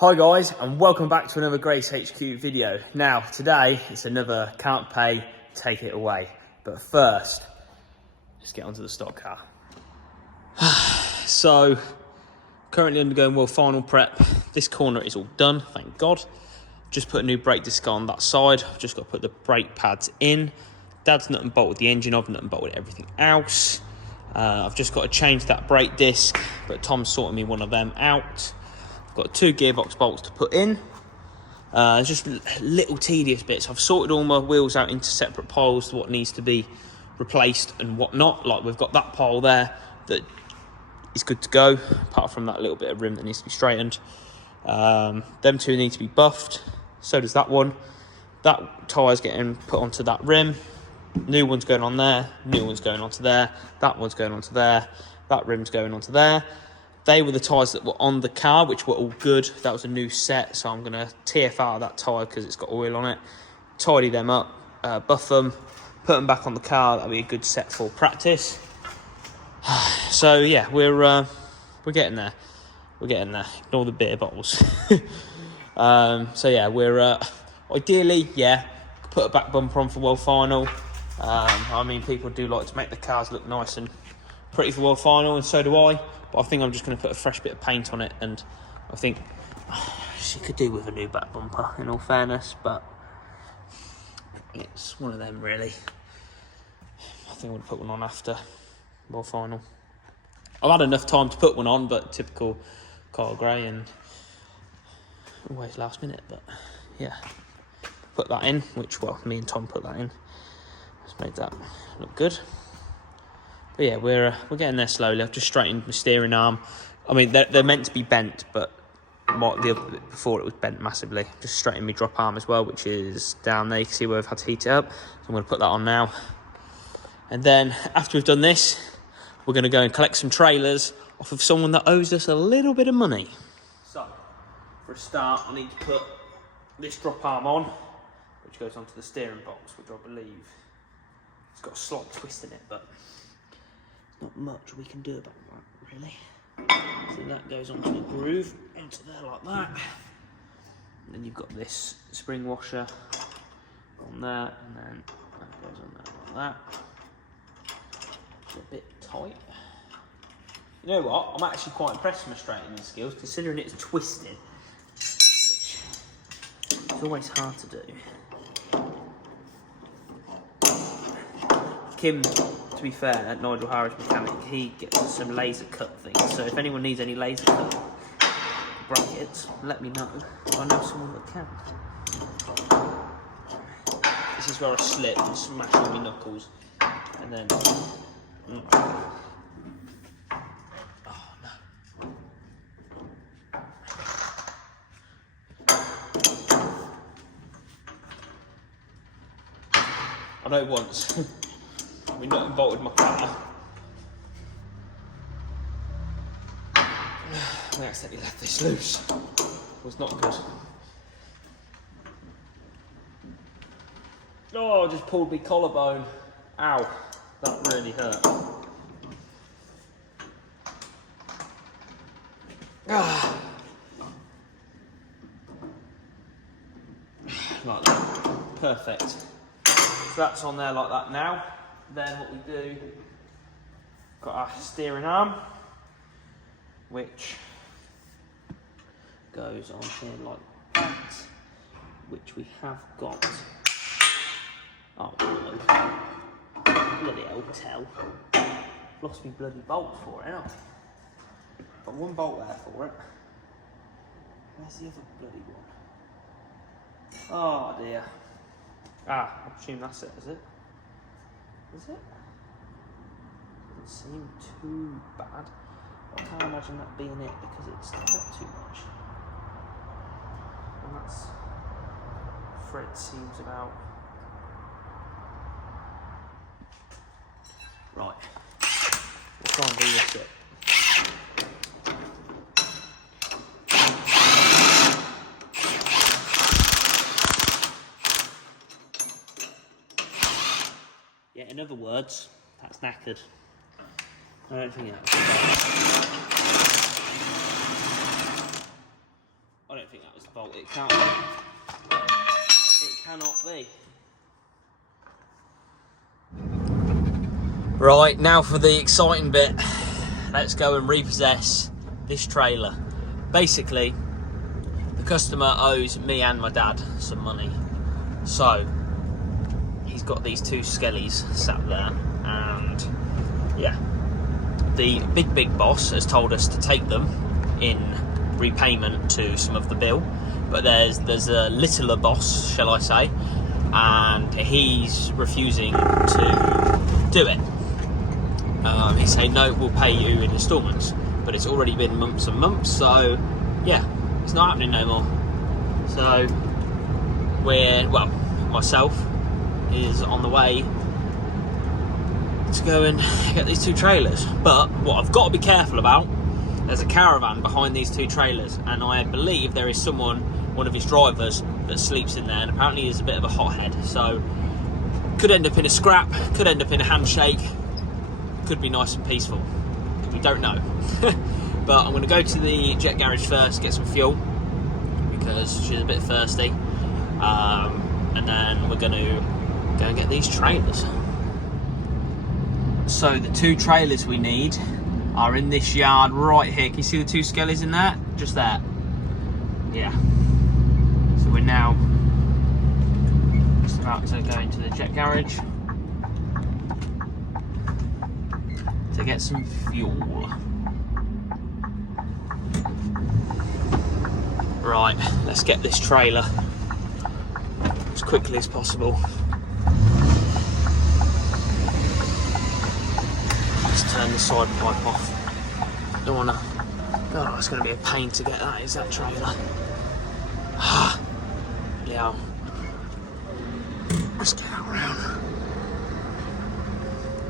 Hi guys, and welcome back to another GraysHQ video. Now, today it's another can't pay, take it away. But first, let's get onto the stock car. So, currently undergoing world final prep. This corner is all done, thank God. Just put a new brake disc on that side. I've just got to put the brake pads in. Dad's nut and bolted the engine off, nut and bolted everything else. I've just got to change that brake disc, but Tom's sorting me one of them out. Got 2 gearbox bolts to put in. Just little tedious bits. I've sorted all my wheels out into separate piles, what needs to be replaced and what not. Like we've got that pile there that is good to go, apart from that little bit of rim that needs to be straightened. Them two need to be buffed. So does that one. That tyre's getting put onto that rim. New one's going on there. New one's going onto there. That one's going onto there. That rim's going onto there. They were the tyres that were on the car, which were all good. That was a new set, so I'm going to TF out of that tyre because it's got oil on it. Tidy them up, buff them, put them back on the car. That'll be a good set for practice. So yeah, we're getting there. We're getting there. Ignore the beer bottles. So yeah, we're ideally, yeah, put a back bumper on for world final. I mean, people do like to make the cars look nice and pretty for world final, and so do I. But I think I'm just going to put a fresh bit of paint on it, and I think she could do with a new back bumper, in all fairness, but it's one of them, really. I think I'm going to put one on after world final. I've had enough time to put one on, but typical Carl Gray and always last minute, but yeah. Put that in, which, well, me and Tom put that in. Just made that look good. But yeah, we're getting there slowly. I've just straightened my steering arm. I mean, they're meant to be bent, but the other bit before it was bent massively. Just straightened my drop arm as well, which is down there. You can see where I've had to heat it up. So I'm going to put that on now. And then after we've done this, we're going to go and collect some trailers off of someone that owes us a little bit of money. So, for a start, I need to put this drop arm on, which goes onto the steering box, which I believe it's got a slight twist in it, but not much we can do about that, really. So that goes onto the groove, onto there like that. And then you've got this spring washer on there, and then that goes on there like that. It's a bit tight. You know what? I'm actually quite impressed with my straightening skills, considering it's twisted, which is always hard to do. Kim, to be fair, at Nigel Harris Mechanic, he gets some laser cut things. So if anyone needs any laser cut brackets, let me know. I know someone that can. This is where I slip and smash all my knuckles, and then. Oh no! I know once. We nut and bolted my car. I accidentally left this loose. It was not good. Oh, I just pulled my collarbone. Ow, that really hurt. Like that. Perfect. So that's on there like that now. Then what we do, got our steering arm, which goes on here like that, which we have got. Oh no, bloody hotel. Lost me bloody bolt for it, haven't I? Got one bolt there for it. Where's the other bloody one? Oh dear. I presume that's it, is it? Is it? Doesn't seem too bad. I can't imagine that being it because it's not too much. And that's Fred seems about right. We'll try and do this bit. Yeah, in other words, that's knackered. I don't think that's don't think that was the bolt. It cannot be. Right, now for the exciting bit. Let's go and repossess this trailer. Basically, the customer owes me and my dad some money. So, he's got these two skellies sat there, and yeah, the big boss has told us to take them in repayment to some of the bill, but there's a littler boss, shall I say, and he's refusing to do it. He's saying no, we'll pay you in instalments, but it's already been months and months, so yeah, it's not happening no more. So myself is on the way to go and get these two trailers. But what I've got to be careful about, there's a caravan behind these two trailers, and I believe there is one of his drivers that sleeps in there, and apparently he's a bit of a hothead, so could end up in a scrap, could end up in a handshake, could be nice and peaceful, we don't know. But I'm going to go to the jet garage first, get some fuel, because she's a bit thirsty, and then we're going to go and get these trailers. So the two trailers we need are in this yard right here. Can you see the two skellies in there? Just there. Yeah. So we're now just about to go into the jet garage to get some fuel. Right, let's get this trailer as quickly as possible. Let's turn the side pipe off. Don't wanna. God, it's gonna be a pain to get that. Is that trailer? Yeah. Let's get out around.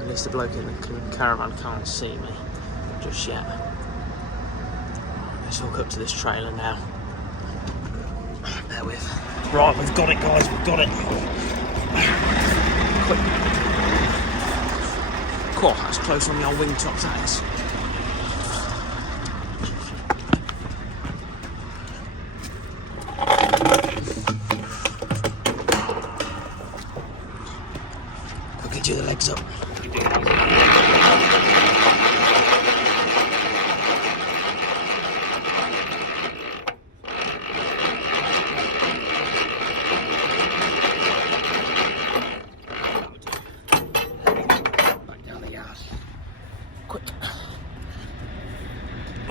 At least the bloke in the caravan can't see me just yet. Let's hook up to this trailer now. There with. Right, we've got it, guys. We've got it. Quick. Cool, that's close on the old wingtops, that is. Quickly do the legs up.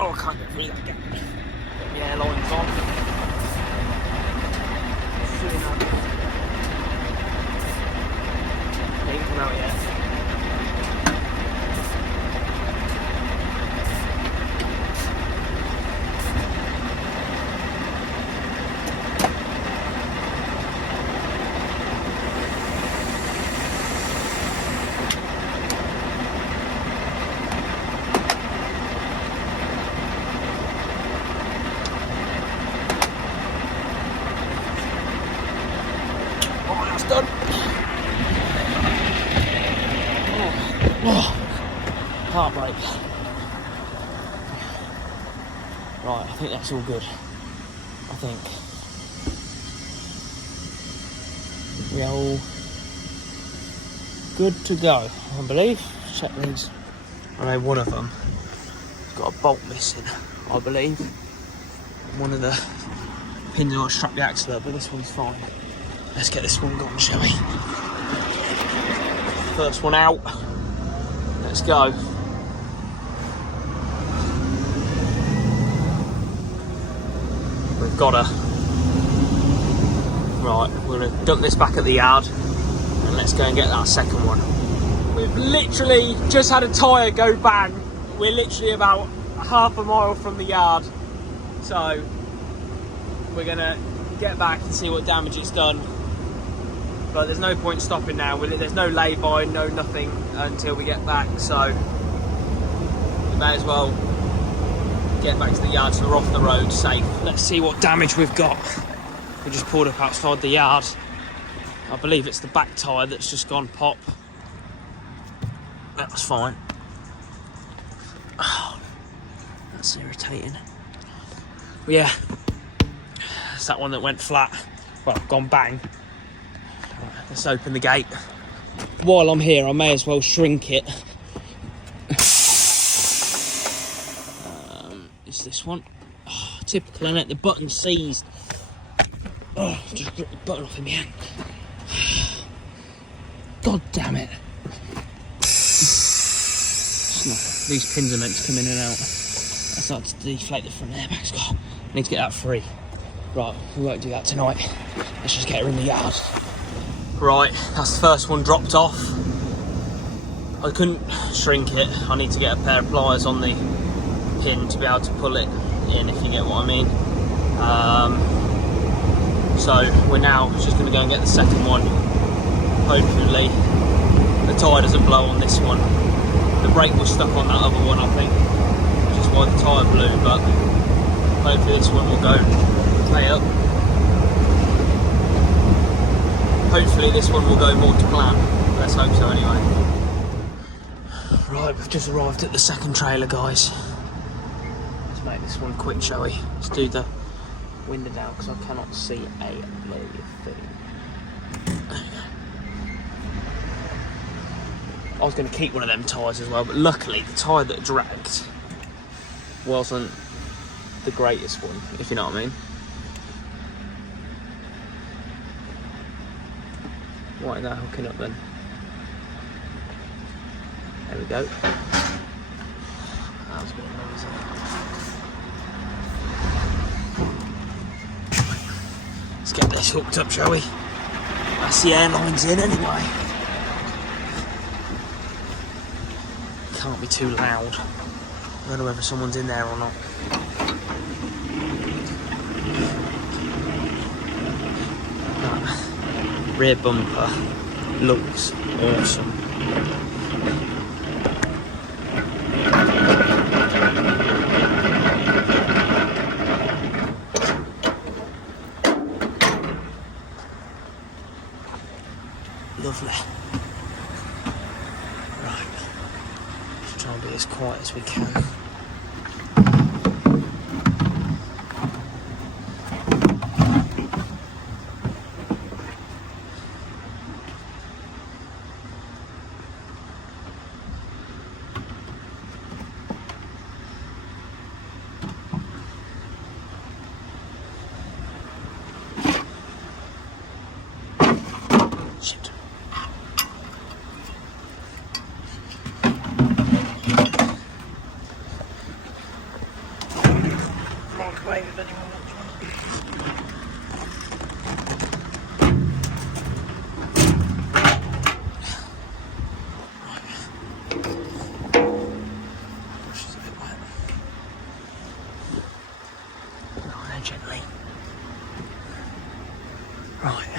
Oh, I can't get through that gap. Get the airlines on. They ain't come out yet. Done. Heartbreak. Right, I think that's all good. I think we're all good to go, I believe. Check these. I know one of them has got a bolt missing, I believe. One of the pins will strap the axle up, but this one's fine. Let's get this one gone, shall we? First one out. Let's go. We've got her. Right, we're going to dump this back at the yard and let's go and get that second one. We've literally just had a tyre go bang. We're literally about half a mile from the yard. So we're going to get back and see what damage it's done. But there's no point stopping now. There's no lay-by, no nothing until we get back. So we may as well get back to the yard so we're off the road safe. Let's see what damage we've got. We just pulled up outside the yard. I believe it's the back tyre that's just gone pop. That's fine. Oh, that's irritating. But yeah, That's that one that went flat. Well, gone bang. Right, let's open the gate. While I'm here, I may as well shrink it. It's this one. Oh, typical, isn't it? The button's seized. Oh, just ripped the button off in my hand. God damn it. These pins are meant to come in and out. That's not to deflate the front airbags. God, I need to get that free. Right, we won't do that tonight. Let's just get her in the yard. Right, that's the first one dropped off. I couldn't shrink it. I need to get a pair of pliers on the pin to be able to pull it in, if you get what I mean. So we're now just going to go and get the second one. Hopefully the tyre doesn't blow on this one. The brake was stuck on that other one, I think, which is why the tyre blew, but hopefully this one will go play up. Hopefully this one will go more to plan. Let's hope so anyway. Right, we've just arrived at the second trailer, guys. Let's make this one quick, shall we? Let's do the window down because I cannot see a bloody thing. There we go. I was going to keep one of them tyres as well, but luckily the tyre that dragged wasn't the greatest one, if you know what I mean. Why is that hooking up then? There we go. That was a bit noisy. Let's get this hooked up, shall we? That's the airlines in anyway. Can't be too loud. I don't know whether someone's in there or not. That rear bumper looks awesome. Lovely. Right. Let's try and be as quiet as we can. Shit. Wave if anyone wants one. Brush is a bit wet. No, no, gently. Right.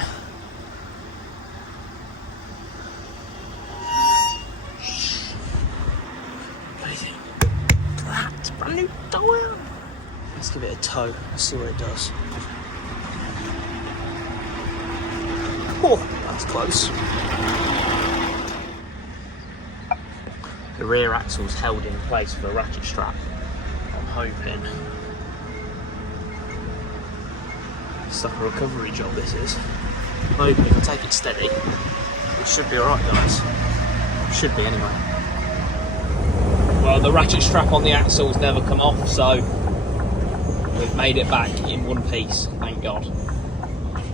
That's a brand new tyre. Let's give it a tow, let's see what it does. Oh, that's close. The rear axle's held in place with a ratchet strap. I'm hoping. It's like a recovery job, this is. I'm hoping if I take it steady, it should be alright, guys. It should be anyway. Well, the ratchet strap on the axle's never come off, so we've made it back in one piece, thank God.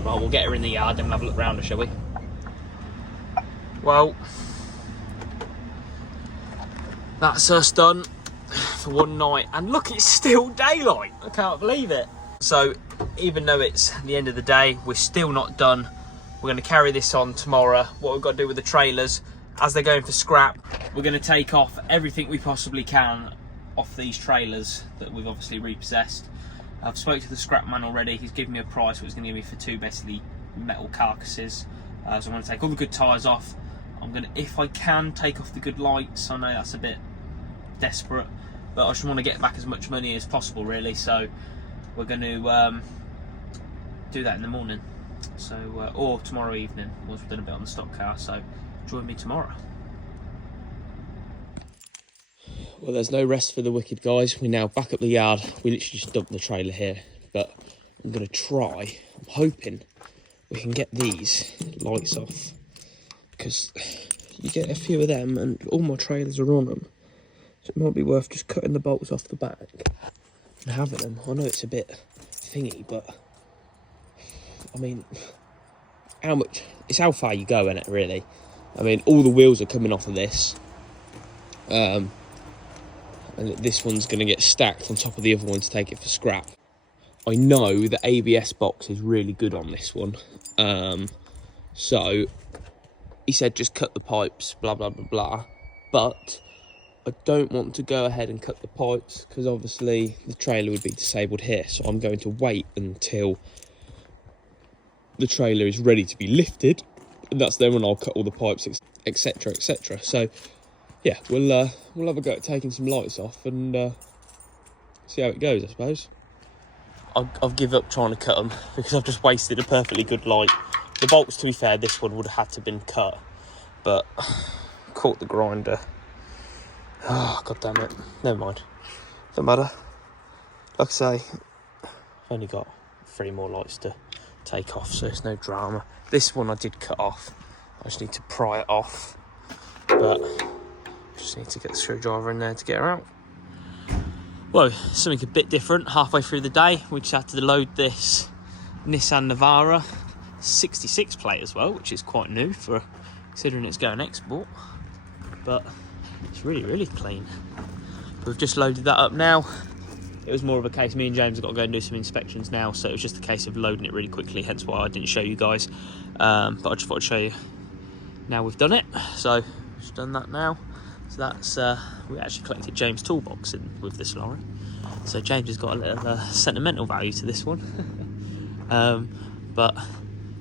Well, we'll get her in the yard and have a look round her, shall we? Well, that's us done for one night. And look, it's still daylight. I can't believe it. So, even though it's the end of the day, we're still not done. We're going to carry this on tomorrow. What we've got to do with the trailers, as they're going for scrap, we're going to take off everything we possibly can off these trailers that we've obviously repossessed. I've spoke to the scrap man already. He's given me a price, what he's going to give me for two basically metal carcasses. So I'm going to take all the good tyres off. I'm going to, if I can, take off the good lights. I know that's a bit desperate, but I just want to get back as much money as possible, really. So we're going to do that in the morning. So or tomorrow evening, once we've done a bit on the stock car. So join me tomorrow. Well, there's no rest for the wicked, guys. We're now back at the yard. We literally just dumped the trailer here, but I'm going to try, I'm hoping we can get these lights off, because you get a few of them and all my trailers are on them. So it might be worth just cutting the bolts off the back and having them. I know it's a bit thingy, but I mean, how much, it's how far you go in it, really. I mean, all the wheels are coming off of this. And this one's going to get stacked on top of the other one to take it for scrap. I know the ABS box is really good on this one. So he said just cut the pipes, blah, blah, blah, blah. But I don't want to go ahead and cut the pipes because obviously the trailer would be disabled here. So I'm going to wait until the trailer is ready to be lifted. And that's then when I'll cut all the pipes, etc, etc. So yeah, we'll have a go at taking some lights off and see how it goes, I suppose. I've given up trying to cut them because I've just wasted a perfectly good light. The bolts, to be fair, this one would have had to have been cut, but caught the grinder. Oh, god damn it. Never mind. Don't matter. Like I say, I've only got 3 more lights to take off, so it's no drama. This one I did cut off. I just need to pry it off, but just need to get the screwdriver in there to get her out. Well, something a bit different. Halfway through the day, we just had to load this Nissan Navara 66 plate as well, which is quite new for considering it's going export. But it's really, really clean. We've just loaded that up now. It was more of a case, me and James have got to go and do some inspections now, so it was just a case of loading it really quickly, hence why I didn't show you guys. But I just thought I'd show you now we've done it. So, just done that now. So that's, we actually collected James' toolbox with this lorry. So James has got a little sentimental value to this one. But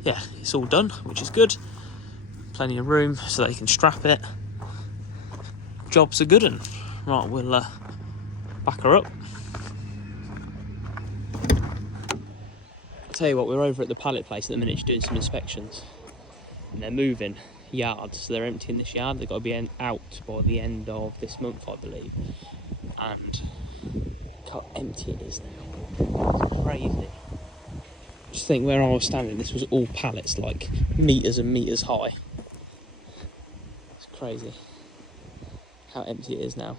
yeah, it's all done, which is good. Plenty of room so that you can strap it. Job's a good one. Right, we'll back her up. I'll tell you what, we're over at the pallet place at the minute doing some inspections. And they're moving yards, so they're emptying this yard. They've got to be out by the end of this month, I believe. And look how empty it is now. It's crazy. Just think where I was standing, this was all pallets, like meters and meters high. It's crazy how empty it is now.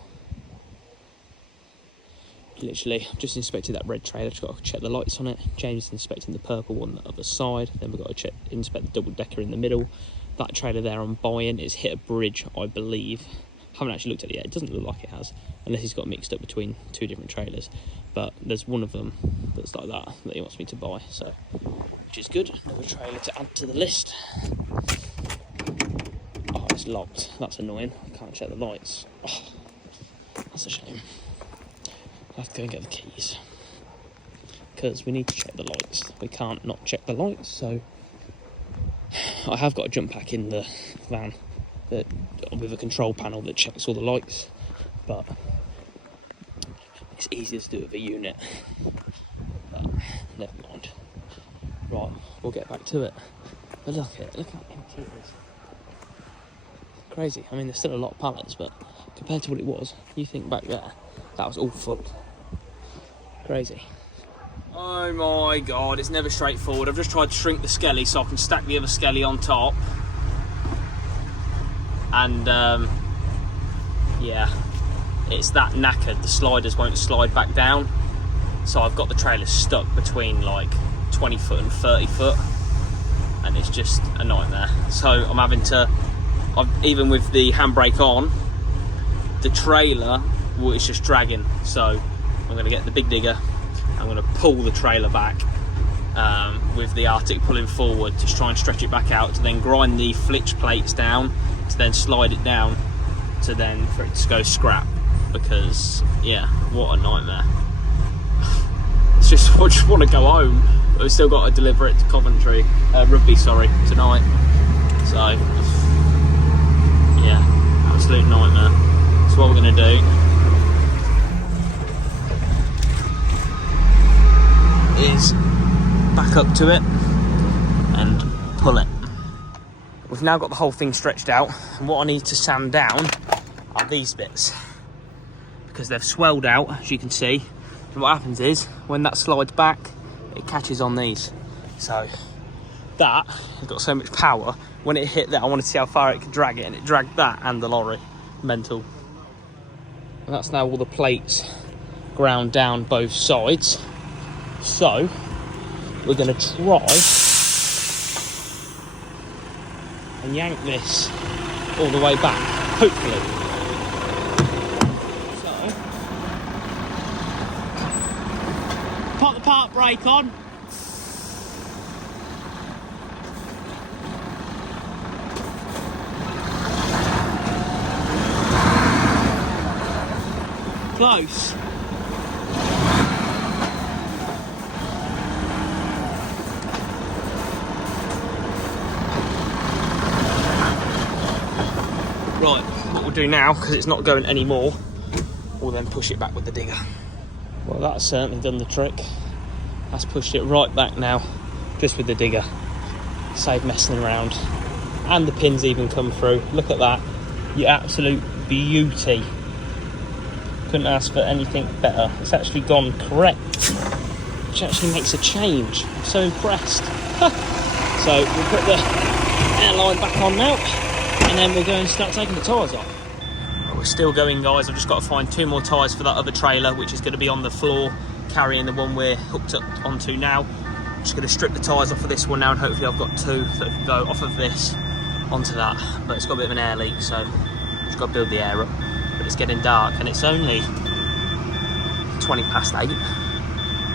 Literally, I've just inspected that red trailer, just got to check the lights on it. James is inspecting the purple one on the other side. Then we've got to inspect the double decker in the middle. That trailer there I'm buying is hit a bridge, I believe. Haven't actually looked at it yet. It doesn't look like it has, unless he's got mixed up between 2 different trailers. But there's one of them that's like that he wants me to buy, so which is good. Another trailer to add to the list. Oh, it's locked. That's annoying. I can't check the lights. Oh, that's a shame. I have to go and get the keys because we need to check the lights. We can't not check the lights, so I have got a jump pack in the van with a control panel that checks all the lights, but it's easier to do with a unit. But never mind. Right, we'll get back to it. But look at it, look how empty it is. Crazy. I mean, there's still a lot of pallets, but compared to what it was, you think back there, that was all full. Crazy. Oh my god, it's never straightforward. I've just tried to shrink the skelly so I can stack the other skelly on top. And yeah, it's that knackered, the sliders won't slide back down. So I've got the trailer stuck between like 20 foot and 30 foot. And it's just a nightmare. So I'm having to, even with the handbrake on, the trailer, well, it's just dragging. So I'm going to get the big digger. I'm going to pull the trailer back with the Arctic pulling forward to try and stretch it back out, to then grind the flitch plates down, to then slide it down, to then for it to go scrap. Because yeah, what a nightmare. It's just, I just want to go home, but we've still got to deliver it to Coventry, Rugby, sorry, tonight. So yeah, absolute nightmare. So what we're going to do is back up to it and pull it. We've now got the whole thing stretched out, and what I need to sand down are these bits because they've swelled out, as you can see. And what happens is when that slides back, it catches on these. So that has got so much power. When it hit that, I wanted to see how far it could drag it, and it dragged that and the lorry. Mental. And that's now all the plates ground down both sides. So we're going to try and yank this all the way back, hopefully. So put the park brake on. Close. Right, what we'll do now, because it's not going anymore, we'll then push it back with the digger. Well, that's certainly done the trick. That's pushed it right back now, just with the digger. Save messing around. And the pins even come through. Look at that. You absolute beauty. Couldn't ask for anything better. It's actually gone correct, which actually makes a change. I'm so impressed. So we'll put the airline back on now, and then we'll go and start taking the tyres off. We're still going, guys. I've just got to find 2 more tyres for that other trailer, which is going to be on the floor, carrying the one we're hooked up onto now. I'm just going to strip the tyres off of this one now, and hopefully I've got 2 that can go off of this onto that. But it's got a bit of an air leak, so just got to build the air up. But it's getting dark, and it's only 20 past 8.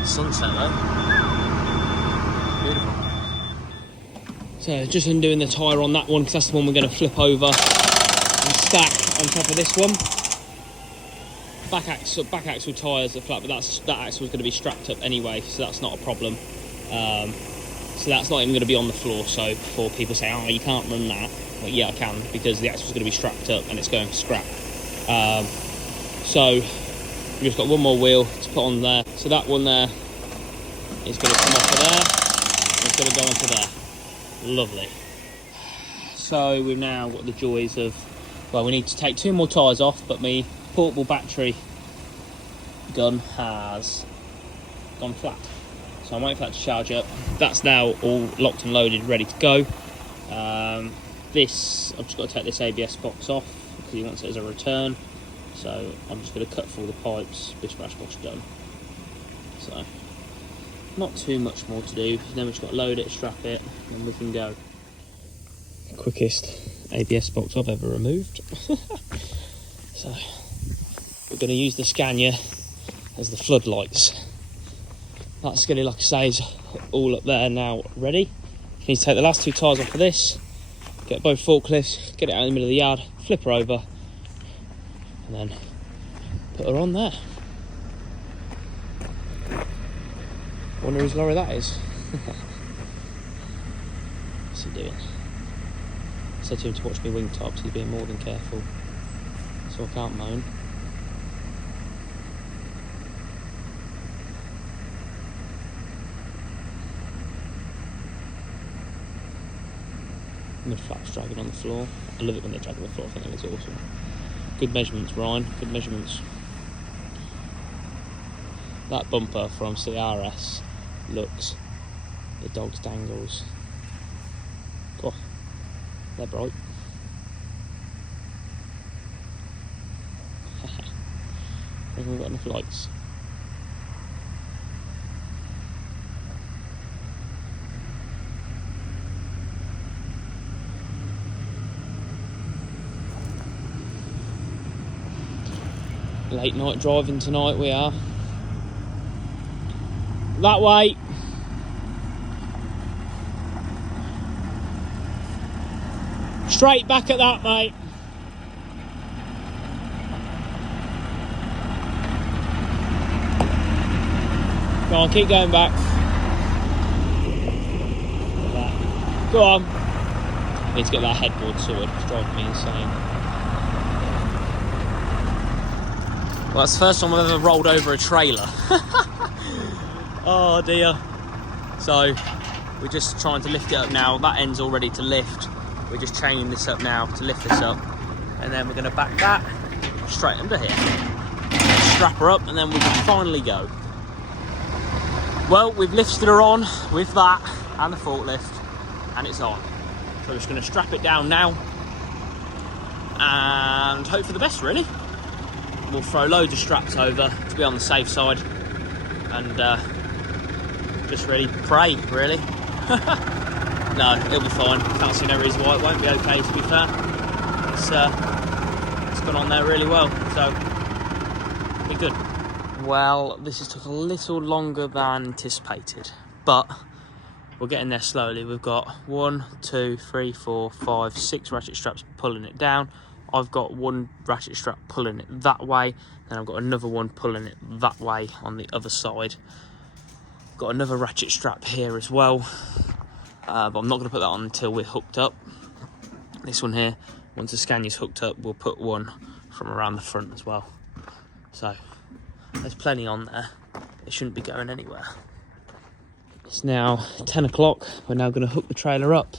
Sunset though. Beautiful. So just undoing the tyre on that one, because that's the one we're going to flip over and stack on top of this one. Back axle tyres are flat, but that axle is going to be strapped up anyway, so that's not a problem. So that's not even going to be on the floor, so before people say, oh, you can't run that, well, yeah, I can, because the axle is going to be strapped up and it's going for scrap. So we've just got one more wheel to put on there. So that one there is going to come off of there, and it's going to go onto there. Lovely. So we've now got the joys of, well, we need to take 2 more tyres off, but my portable battery gun has gone flat. So I'm waiting for that to charge up. That's now all locked and loaded, ready to go. This, I've just got to take this ABS box off, because he wants it as a return. So I'm just going to cut through the pipes, bish bash bosh, done. So not too much more to do. Then we've just got to load it, strap it, and we can go. Quickest ABS box I've ever removed. So we're going to use the Scania as the floodlights. That skilly, like I say, is all up there now ready. Need to take the last 2 tyres off of this, get both forklifts, get it out in the middle of the yard, flip her over, and then put her on there. Wonder whose lorry that is. What's he doing? I said to him to watch me wing tops, he's being more than careful, so I can't moan. Mud flaps dragging on the floor. I love it when they drag on the floor, I think that looks awesome. Good measurements, Ryan, good measurements. That bumper from CRS looks the dog's dangles. Oh, they're bright. I think we've got enough lights. Late night driving tonight we are. That way. Straight back at that, mate. Go on, keep going back. Go on. I need to get that headboard sorted, it's driving me insane. Well, that's the first time I've ever rolled over a trailer. Oh dear. So we're just trying to lift it up now. That end's all ready to lift. We're just chaining this up now to lift this up, and then we're going to back that straight under here, strap her up, and then we can finally go. Well, we've lifted her on with that and the forklift, and it's on. So we're just going to strap it down now and hope for the best, really. We'll throw loads of straps over to be on the safe side, and just really pray, really. No, it'll be fine. Can't see no reason why it won't be okay, to be fair. It's gone on there really well, so be good. Well, this has took a little longer than anticipated, but we're getting there slowly. We've got 1, 2, 3, 4, 5, 6 ratchet straps pulling it down. I've got one ratchet strap pulling it that way, then I've got another one pulling it that way on the other side. Got another ratchet strap here as well, but I'm not going to put that on until we're hooked up. This one here, once the Scania's hooked up, we'll put one from around the front as well. So there's plenty on there. It shouldn't be going anywhere. It's now 10 o'clock. We're now going to hook the trailer up,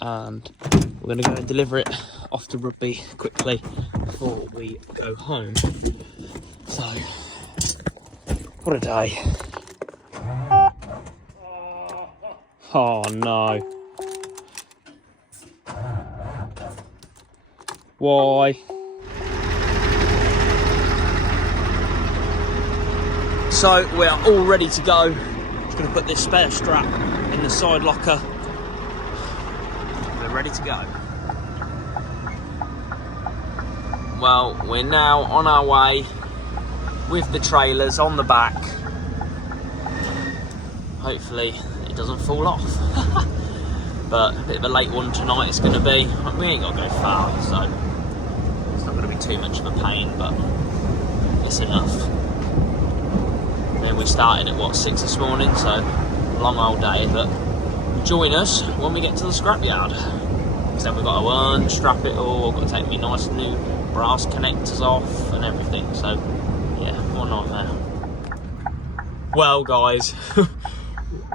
and we're going to go and deliver it off to Rugby quickly before we go home. So, what a day. Oh no. Why? So we are all ready to go. Just going to put this spare strap in the side locker. We're ready to go. Well, we're now on our way with the trailers on the back. Hopefully it doesn't fall off. But a bit of a late one tonight it's going to be. We ain't got to go far, so it's not going to be too much of a pain, but it's enough. Then we started at what, 6 this morning, so long old day, but join us when we get to the scrapyard. Because then we've got to unstrap it all, I've got to take my nice new brass connectors off and everything, so yeah, what a nightmare. Well guys,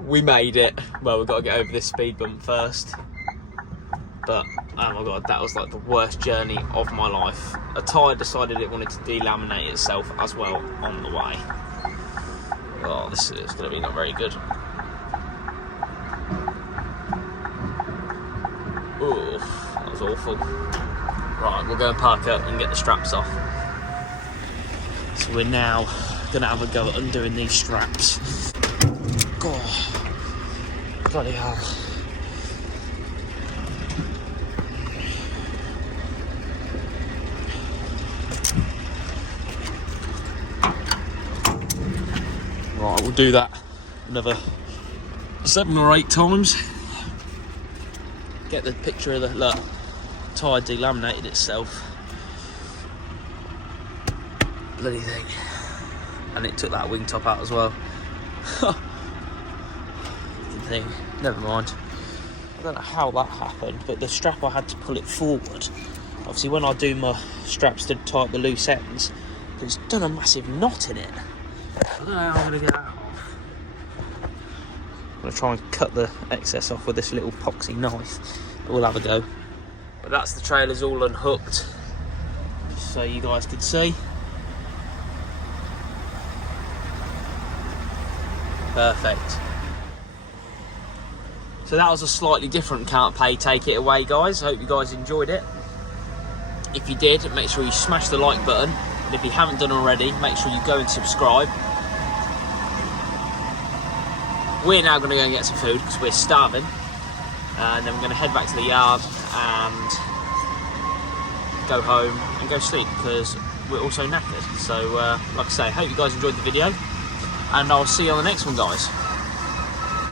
we made it. Well, we've got to get over this speed bump first, but oh my god, that was like the worst journey of my life. A tyre decided it wanted to delaminate itself as well on the way. Oh, this is going to be not very good. Ooh, that was awful. Right, we'll go and park up and get the straps off. So we're now going to have a go at undoing these straps. God, bloody hell. Right, we'll do that another 7 or 8 times. Get the picture of the look, tyre delaminated itself. Bloody thing. And it took that wing top out as well. Thing. Never mind. I don't know how that happened, but the strap, I had to pull it forward. Obviously when I do my straps to tie up the loose ends, it's done a massive knot in it. I don't know how I'm going to get that off. I'm going to try and cut the excess off with this little epoxy knife, but we'll have a go. But that's the trailers all unhooked, just so you guys can see. Perfect. So that was a slightly different Can't Pay Take It Away, guys. I hope you guys enjoyed it. If you did, make sure you smash the like button. And if you haven't done already, make sure you go and subscribe. We're now going to go and get some food because we're starving. And then we're going to head back to the yard and go home and go sleep because we're also knackered. So, like I say, I hope you guys enjoyed the video. And I'll see you on the next one, guys.